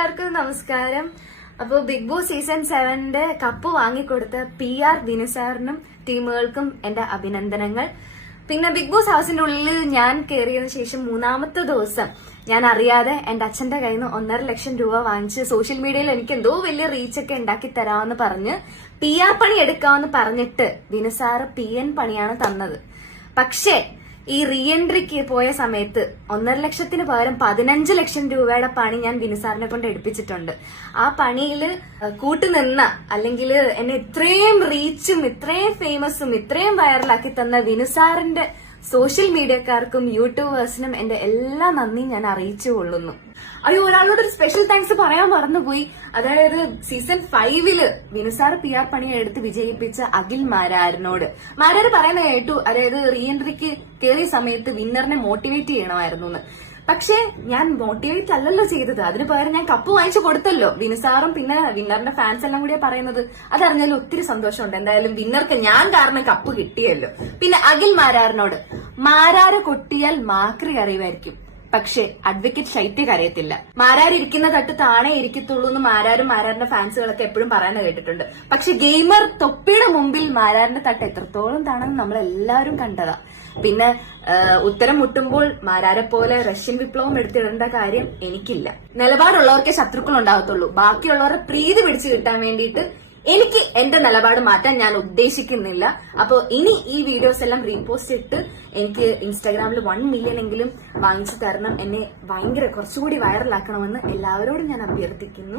എല്ലാവർക്കും നമസ്കാരം. അപ്പൊ ബിഗ് ബോസ് സീസൺ 7 കപ്പ് വാങ്ങിക്കൊടുത്ത PR ദിനസാറിനും ടീമുകൾക്കും എന്റെ അഭിനന്ദനങ്ങൾ. പിന്നെ ബിഗ് ബോസ് ഹൗസിന്റെ ഉള്ളിൽ ഞാൻ കയറിയതിനു ശേഷം 3-ാമത്തെ ദിവസം ഞാൻ അറിയാതെ എന്റെ അച്ഛന്റെ കയ്യിൽ നിന്ന് 1.5 ലക്ഷം രൂപ വാങ്ങിച്ച് സോഷ്യൽ മീഡിയയിൽ എനിക്ക് എന്തോ വലിയ റീച്ചൊക്കെ ഉണ്ടാക്കി തരാമെന്ന് പറഞ്ഞ് PR പണി എടുക്കാമെന്ന് പറഞ്ഞിട്ട് ദിനസാറ് PN പണിയാണ് തന്നത്. പക്ഷേ ഈ റീ എൻട്രിക്ക് പോയ സമയത്ത് 1.5 ലക്ഷത്തിന് പകരം 15 ലക്ഷം രൂപയുടെ പണി ഞാൻ ദിനസാറിനെ കൊണ്ട് എടുപ്പിച്ചിട്ടുണ്ട്. ആ പണിയിൽ കൂട്ടുനിന്ന അല്ലെങ്കിൽ എന്നെ ഇത്രയും റീച്ചും ഇത്രയും ഫേമസും ഇത്രയും വൈറലാക്കി തന്ന ദിനസാറിന്റെ സോഷ്യൽ മീഡിയക്കാർക്കും യൂട്യൂബേഴ്സിനും എന്റെ എല്ലാ നന്ദിയും ഞാൻ അറിയിച്ചു കൊള്ളുന്നു. അയ്യോ, ഒരാളോട് ഒരു സ്പെഷ്യൽ താങ്ക്സ് പറയാൻ മറന്നുപോയി. അതായത് സീസൺ 5 വിനുസാർ PR പണിയെ എടുത്ത് വിജയിപ്പിച്ച അഖിൽ മാരാരിനോട്. മാരാര് പറയുന്ന കേട്ടു, അതായത് റീ എൻട്രിക്ക് കയറിയ സമയത്ത് വിന്നറിനെ മോട്ടിവേറ്റ് ചെയ്യണമായിരുന്നു എന്ന്. പക്ഷെ ഞാൻ മോട്ടിവേറ്റ് അല്ലല്ലോ ചെയ്തത്, അതിന് പകരം ഞാൻ കപ്പ് വാങ്ങിച്ചു കൊടുത്തല്ലോ. വിനുസാറും പിന്നെ വിന്നറിന്റെ ഫാൻസ് എല്ലാം കൂടിയാ പറയുന്നത്. അതറിഞ്ഞാലും ഒത്തിരി സന്തോഷമുണ്ട്. എന്തായാലും വിന്നർക്ക് ഞാൻ കാരണം കപ്പ് കിട്ടിയല്ലോ. പിന്നെ അഖിൽ മാരാറിനോട്, മാരാര് കൊട്ടിയാൽ മാക്രി കറിയുമായിരിക്കും, പക്ഷെ അഡ്വക്കേറ്റ് ഷൈറ്റ് കരയത്തില്ല. മാരാരിരിക്കുന്ന തട്ട് താണേ ഇരിക്കത്തുള്ളൂ എന്ന് മാരാരും മാരാറിന്റെ ഫാൻസുകളൊക്കെ എപ്പോഴും പറയാൻ കേട്ടിട്ടുണ്ട്. പക്ഷെ ഗെയിമർ തൊപ്പിയുടെ മുമ്പിൽ മാരാറിന്റെ തട്ട് എത്രത്തോളം താണെന്ന് നമ്മൾ എല്ലാവരും കണ്ടതാ. പിന്നെ ഉത്തരം മുട്ടുമ്പോൾ മാരാരെ പോലെ റഷ്യൻ വിപ്ലവം എടുത്തിടേണ്ട കാര്യം എനിക്കില്ല. നിലപാടുള്ളവർക്കേ ശത്രുക്കൾ ഉണ്ടാകത്തുള്ളൂ. ബാക്കിയുള്ളവരെ പ്രീതി പിടിച്ചു കിട്ടാൻ വേണ്ടിയിട്ട് എനിക്ക് എന്റെ നിലപാട് മാറ്റാൻ ഞാൻ ഉദ്ദേശിക്കുന്നില്ല. അപ്പൊ ഇനി ഈ വീഡിയോസ് എല്ലാം റീപോസ്റ്റ് ഇട്ട് എനിക്ക് ഇൻസ്റ്റാഗ്രാമിൽ 1 മില്യൺ എങ്കിലും വാങ്ങിച്ചു തരണം. എന്നെ ഭയങ്കര കുറച്ചുകൂടി വൈറലാക്കണമെന്ന് എല്ലാവരോടും ഞാൻ അഭ്യർത്ഥിക്കുന്നു.